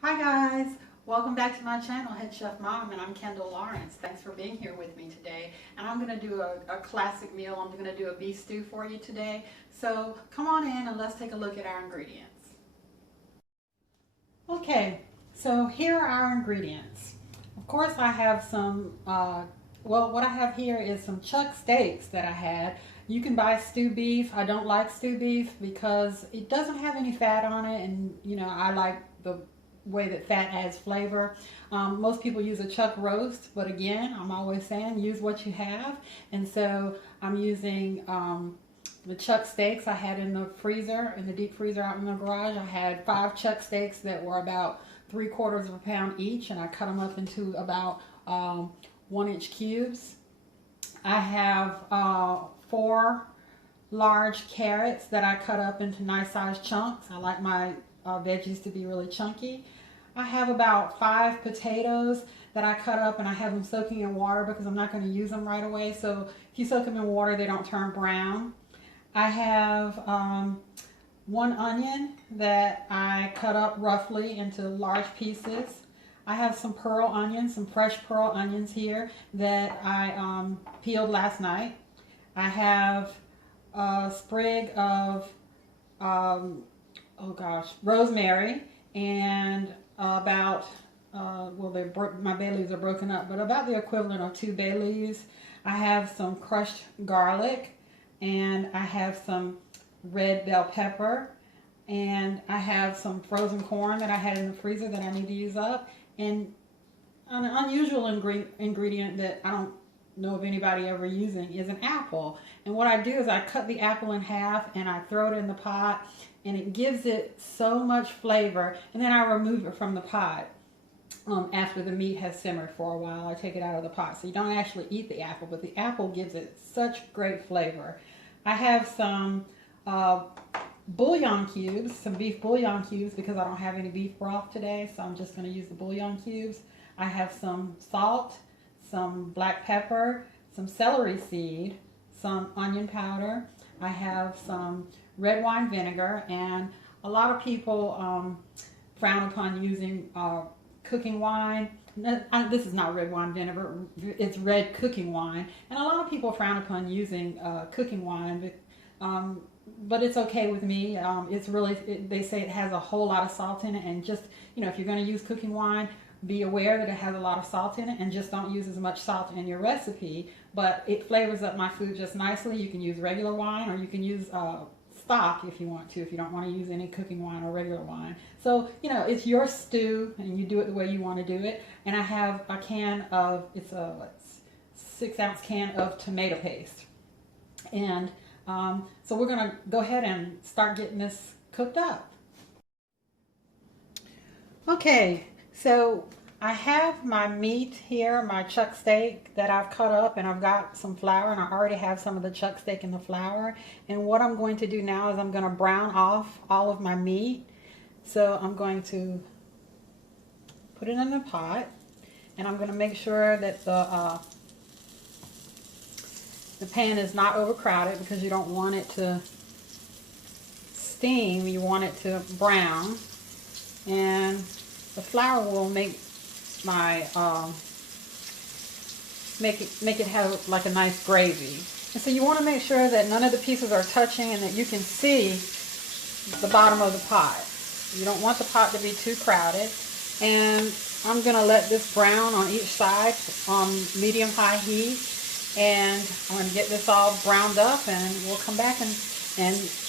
Hi guys, welcome back to my channel, Head Chef Mom, and I'm Kendall Lawrence. Thanks for being here with me today. And I'm going to do a classic meal. I'm going to do a beef stew for you today. So come on in and let's take a look at our ingredients. Okay, so here are our ingredients. Of course I have some, what I have here is some chuck steaks that I had. You can buy stew beef. I don't like stew beef because it doesn't have any fat on it, and I like the way that fat adds flavor. Most people use a chuck roast, but again, I'm always saying use what you have. And so I'm using the chuck steaks I had in the freezer, in the deep freezer out in the garage. I had 5 chuck steaks that were about 3/4 of a pound each, and I cut them up into about 1-inch cubes. I have 4 large carrots that I cut up into nice sized chunks. I like my veggies to be really chunky. I have about 5 potatoes that I cut up, and I have them soaking in water because I'm not going to use them right away. So if you soak them in water, they don't turn brown. I have 1 onion that I cut up roughly into large pieces. I have some pearl onions, some fresh pearl onions here that I peeled last night. I have a sprig of rosemary, and about my bay leaves are broken up, but about the equivalent of 2 bay leaves. I have some crushed garlic, and I have some red bell pepper, and I have some frozen corn that I had in the freezer that I need to use up, and an unusual ingredient that I don't know of anybody ever using is an apple. And what I do is I cut the apple in half and I throw it in the pot, and it gives it so much flavor. And then I remove it from the pot after the meat has simmered for a while. I take it out of the pot, so you don't actually eat the apple, but the apple gives it such great flavor. I have some bouillon cubes, some beef bouillon cubes, because I don't have any beef broth today, so I'm just going to use the bouillon cubes. I have some salt, some black pepper, some celery seed, some onion powder. I have some red wine vinegar, and a lot of people frown upon using cooking wine. This is not red wine vinegar, it's red cooking wine, and a lot of people frown upon using cooking wine, but it's okay with me. It's really, they say it has a whole lot of salt in it, and just, if you're going to use cooking wine, be aware that it has a lot of salt in it, and just don't use as much salt in your recipe. But it flavors up my food just nicely. You can use regular wine, or you can use stock if you want to, if you don't want to use any cooking wine or regular wine. So, it's your stew, and you do it the way you want to do it. And I have a can of, it's a 6-ounce can of tomato paste. And so we're going to go ahead and start getting this cooked up. Okay, so I have my meat here, my chuck steak that I've cut up, and I've got some flour, and I already have some of the chuck steak in the flour. And what I'm going to do now is I'm going to brown off all of my meat. So I'm going to put it in the pot, and I'm going to make sure that the pan is not overcrowded, because you don't want it to steam, you want it to brown. And the flour will make my make it have like a nice gravy. And so you want to make sure that none of the pieces are touching, and that you can see the bottom of the pot. You don't want the pot to be too crowded. And I'm going to let this brown on each side on medium-high heat, and I'm going to get this all browned up, and we'll come back and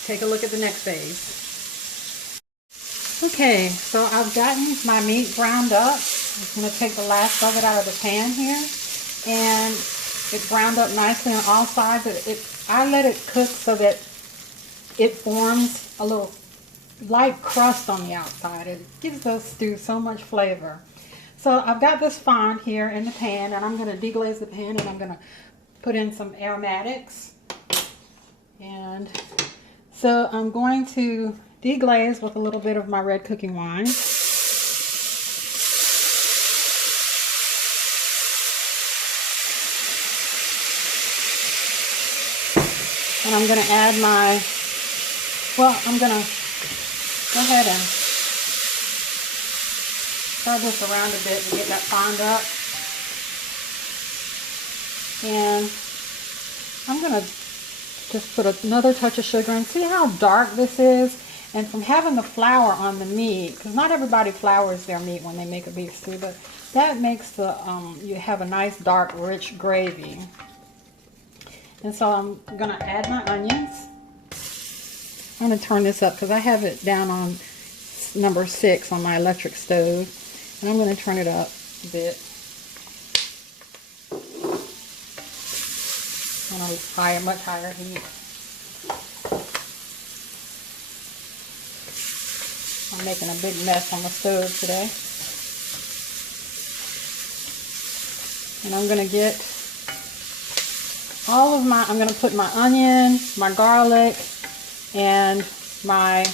take a look at the next phase. Okay, so I've gotten my meat browned up. I'm going to take the last of it out of the pan here, and it browned up nicely on all sides. I let it cook so that it forms a little light crust on the outside. It gives those stews so much flavor. So I've got this fond here in the pan, and I'm going to deglaze the pan, and I'm going to put in some aromatics. And so I'm going to deglaze with a little bit of my red cooking wine. And I'm going to add I'm going to go ahead and stir this around a bit to get that fined up. And I'm going to just put another touch of sugar in. See how dark this is? And from having the flour on the meat, because not everybody flours their meat when they make a beef stew, but that makes the you have a nice dark rich gravy. And so I'm going to add my onions. I'm going to turn this up because I have it down on number 6 on my electric stove. And I'm going to turn it up a bit. On a higher, much higher heat. I'm making a big mess on the stove today. And I'm going to get all of my, I'm going to put my onion, my garlic, and my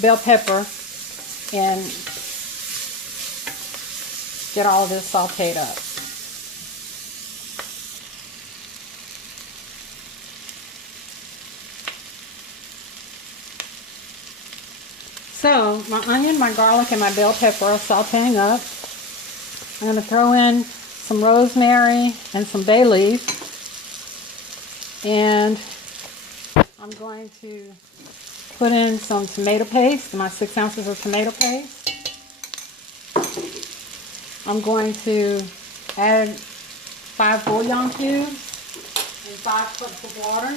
bell pepper and get all of this sauteed up. So my onion, my garlic, and my bell pepper are sauteing up. I'm going to throw in some rosemary and some bay leaf. And I'm going to put in some tomato paste, my 6 ounces of tomato paste. I'm going to add 5 bouillon cubes and 5 cups of water.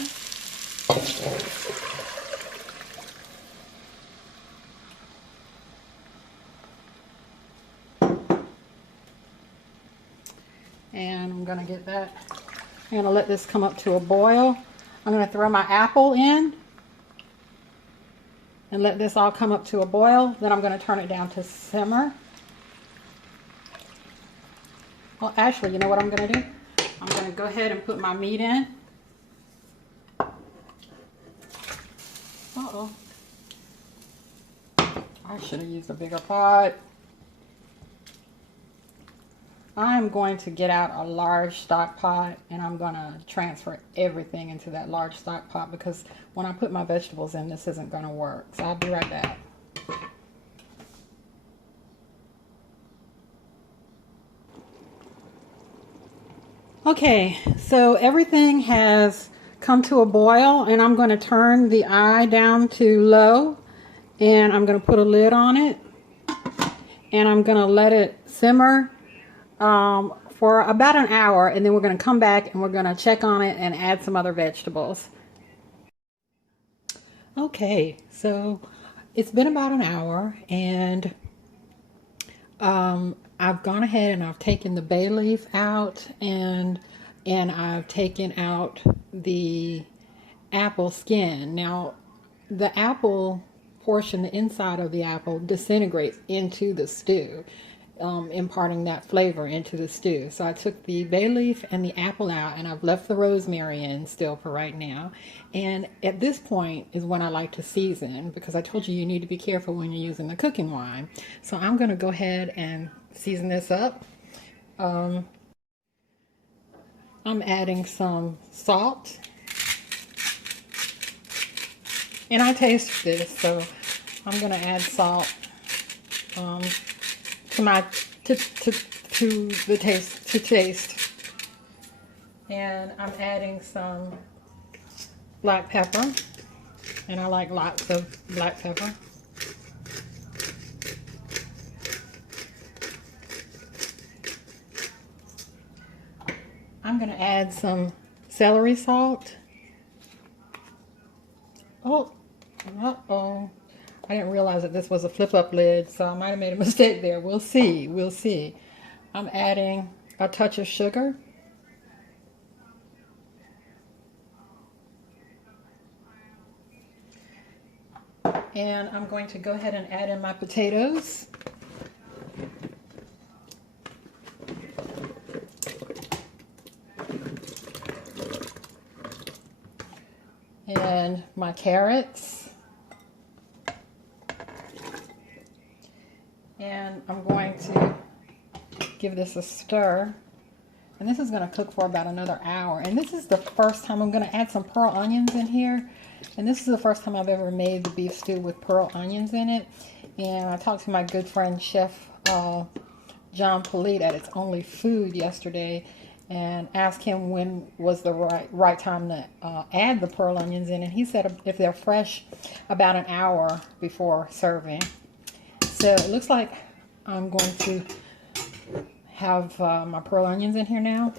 And I'm going to get that. I'm going to let this come up to a boil. I'm going to throw my apple in and let this all come up to a boil. Then I'm going to turn it down to simmer. Well, actually, you know what I'm going to do? I'm going to go ahead and put my meat in. Uh-oh. I should have used a bigger pot. I'm going to get out a large stock pot and I'm going to transfer everything into that large stock pot because when I put my vegetables in, this isn't going to work. So I'll be right back. Okay, so everything has come to a boil and I'm going to turn the eye down to low and I'm going to put a lid on it and I'm going to let it simmer for about an hour, and then we're going to come back and we're going to check on it and add some other vegetables. Okay, so it's been about an hour and I've gone ahead and I've taken the bay leaf out and I've taken out the apple skin. Now the apple portion, the inside of the apple disintegrates into the stew. Imparting that flavor into the stew. So I took the bay leaf and the apple out and I've left the rosemary in still for right now. And at this point is when I like to season because I told you you need to be careful when you're using the cooking wine. So I'm going to go ahead and season this up. I'm adding some salt. And I taste this, so I'm going to add salt. To the taste, and I'm adding some black pepper, and I like lots of black pepper. I'm going to add some celery salt. Oh, uh-oh. I didn't realize that this was a flip-up lid, so I might have made a mistake there. We'll see. We'll see. I'm adding a touch of sugar. And I'm going to go ahead and add in my potatoes. And my carrots. And I'm going to give this a stir. And this is going to cook for about another hour. And this is the first time I'm going to add some pearl onions in here. And this is the first time I've ever made the beef stew with pearl onions in it. And I talked to my good friend Chef John Polite at It's Only Food yesterday and asked him when was the right time to add the pearl onions in, and he said if they're fresh, about an hour before serving. So it looks like I'm going to have my pearl onions in here now.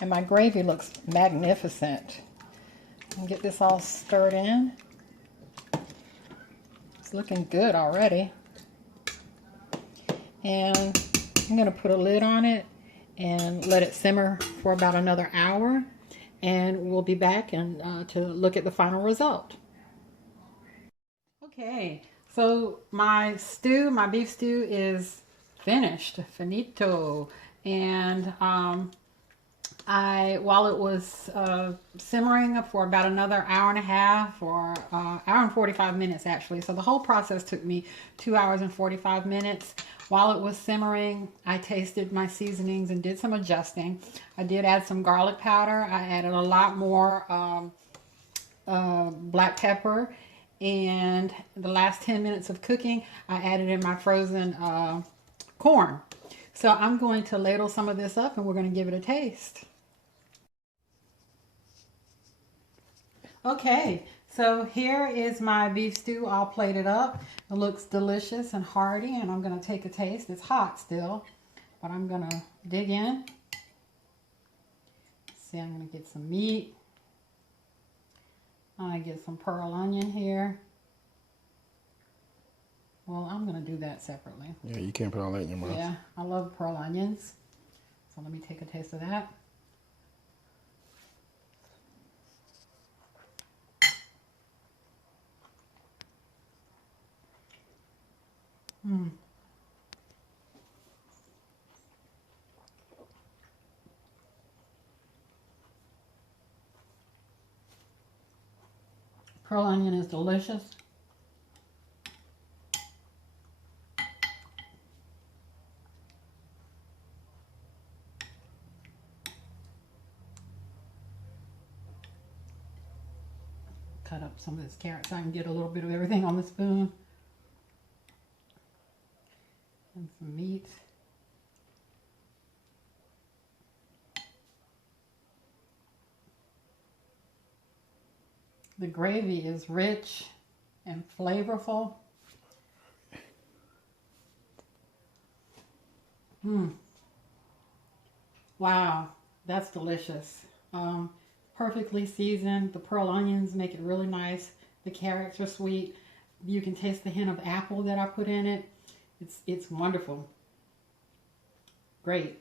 And my gravy looks magnificent. I'll get this all stirred in. It's looking good already. And I'm going to put a lid on it and let it simmer for about another hour. And we'll be back and to look at the final result. Okay, so my beef stew is finished, finito. And while it was simmering for about another hour and a half, or hour and 45 minutes actually. So the whole process took me 2 hours and 45 minutes. While it was simmering, I tasted my seasonings and did some adjusting. I did add some garlic powder. I added a lot more black pepper. And the last 10 minutes of cooking, I added in my frozen corn. So I'm going to ladle some of this up and we're going to give it a taste. Okay, so here is my beef stew all plated up. It looks delicious and hearty, and I'm going to take a taste. It's hot still, but I'm going to dig in. See, I'm going to get some meat. I get some pearl onion here. Well, I'm going to do that separately. Yeah, you can't put all that in your mouth. Yeah, I love pearl onions. So let me take a taste of that. Pearl onion is delicious. Cut up some of this carrot so I can get a little bit of everything on the spoon. And some meat. The gravy is rich and flavorful. Wow, that's delicious. Perfectly seasoned. The pearl onions make it really nice. The carrots are sweet. You can taste the hint of apple that I put in it. It's wonderful. Great.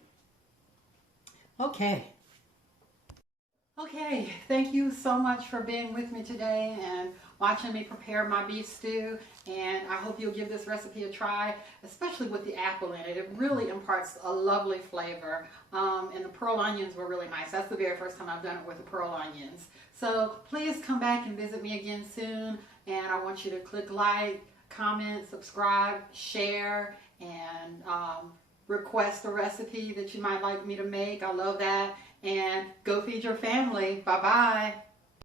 Okay, thank you so much for being with me today and watching me prepare my beef stew. And I hope you'll give this recipe a try, especially with the apple in it. It really imparts a lovely flavor. And the pearl onions were really nice. That's the very first time I've done it with the pearl onions. So please come back and visit me again soon. And I want you to click like, comment, subscribe, share, and request a recipe that you might like me to make. I love that. And go feed your family. Bye-bye.